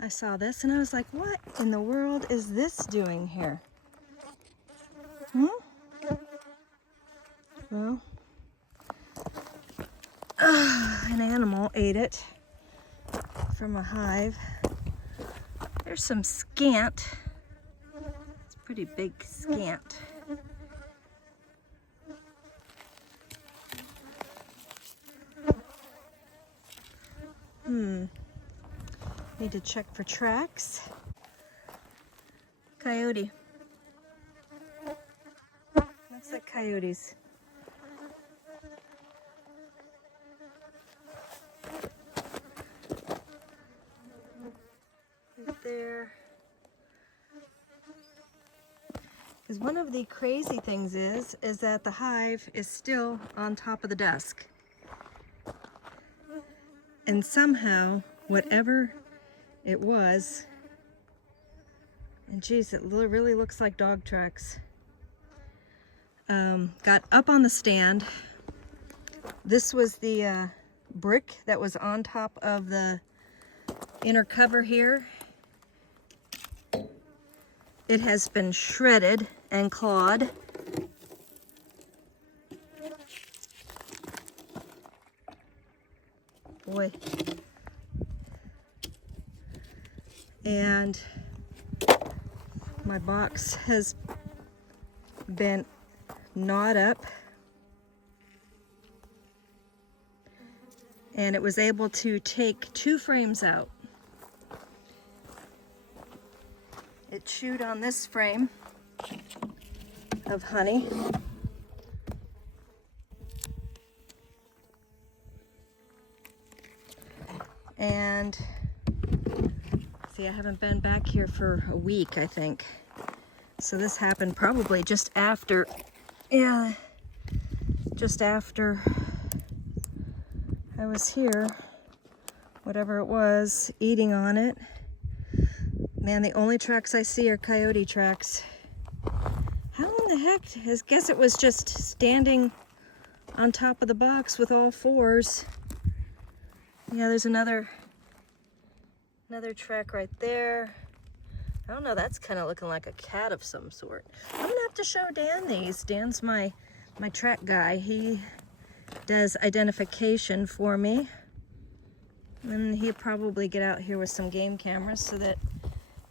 I saw this and I was like, what in the world is this doing here? Well, an animal ate it from a hive. There's some scant. It's a pretty big scant. Need to check for tracks. Coyote. Looks like coyotes. Right there. Because one of the crazy things is that the hive is still on top of the desk. And somehow, whatever it was, and geez, it really looks like dog tracks, got up on the stand. This was the brick that was on top of the inner cover here. It has been shredded and clawed. Boy. And my box has been gnawed up. And it was able to take 2 frames out. It chewed on this frame of honey. And see, I haven't been back here for a week, I think. So this happened probably just after, just after I was here, whatever it was, eating on it. Man, the only tracks I see are coyote tracks. How in the heck? I guess it was just standing on top of the box with all 4s. Yeah, there's another track right there. I don't know, that's kind of looking like a cat of some sort. I'm gonna have to show Dan these. Dan's my track guy. He does identification for me. And he'll probably get out here with some game cameras so that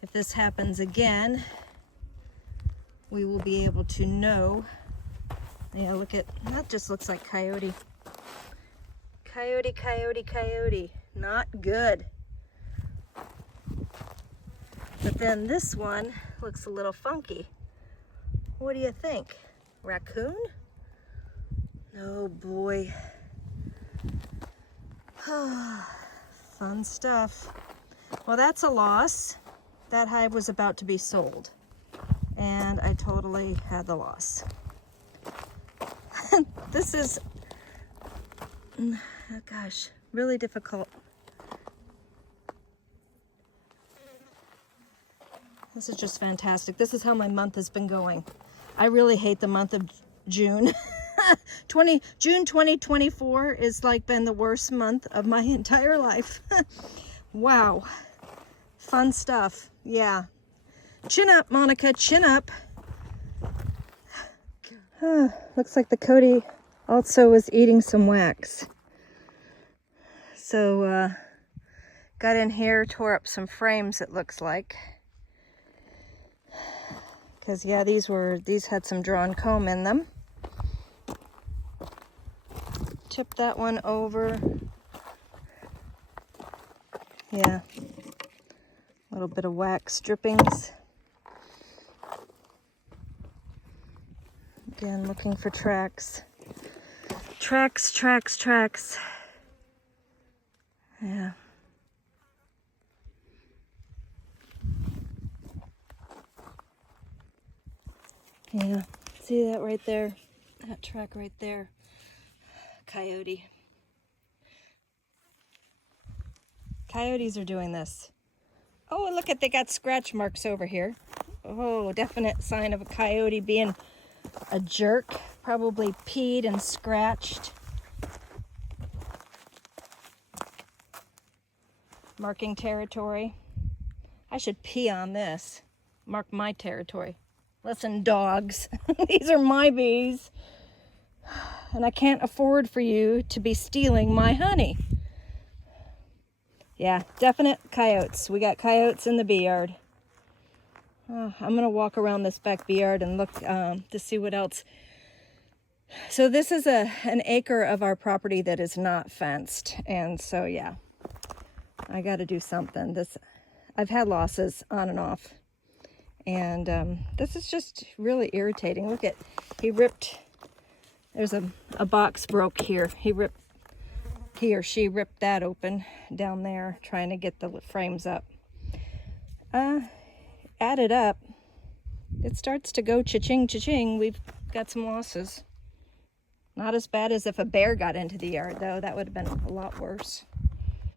if this happens again, we will be able to know. Yeah, look at, that just looks like coyote. Coyote, coyote, coyote. Not good. But then this one looks a little funky. What do you think? Raccoon? Oh boy. Fun stuff. Well, that's a loss. That hive was about to be sold, and I totally had the loss. This is, oh gosh, really difficult. This is just fantastic. This is how my month has been going. I really hate the month of June. June 2024 is like been the worst month of my entire life. Wow. Fun stuff. Yeah. Chin up, Monica, chin up. Looks like the coyote also was eating some wax. So, got in here, tore up some frames, it looks like. Because, yeah, these had some drawn comb in them. Tip that one over. Yeah. A little bit of wax drippings. Again, looking for tracks. Tracks, tracks, tracks. Yeah. Yeah, see that right there? That track right there. Coyote. Coyotes are doing this. Oh, look at, they got scratch marks over here. Oh, definite sign of a coyote being a jerk. Probably peed and scratched. Marking territory. I should pee on this. Mark my territory. Listen, dogs, these are my bees. And I can't afford for you to be stealing my honey. Yeah, definite coyotes. We got coyotes in the bee yard. I'm gonna walk around this back bee yard and look to see what else. So this is an acre of our property that is not fenced. And so, yeah, I gotta do something. I've had losses on and off. And this is just really irritating. Look at, there's a box broke here. He or she ripped that open down there, trying to get the frames up. Added up, it starts to go cha-ching, cha-ching. We've got some losses. Not as bad as if a bear got into the yard, though. That would have been a lot worse.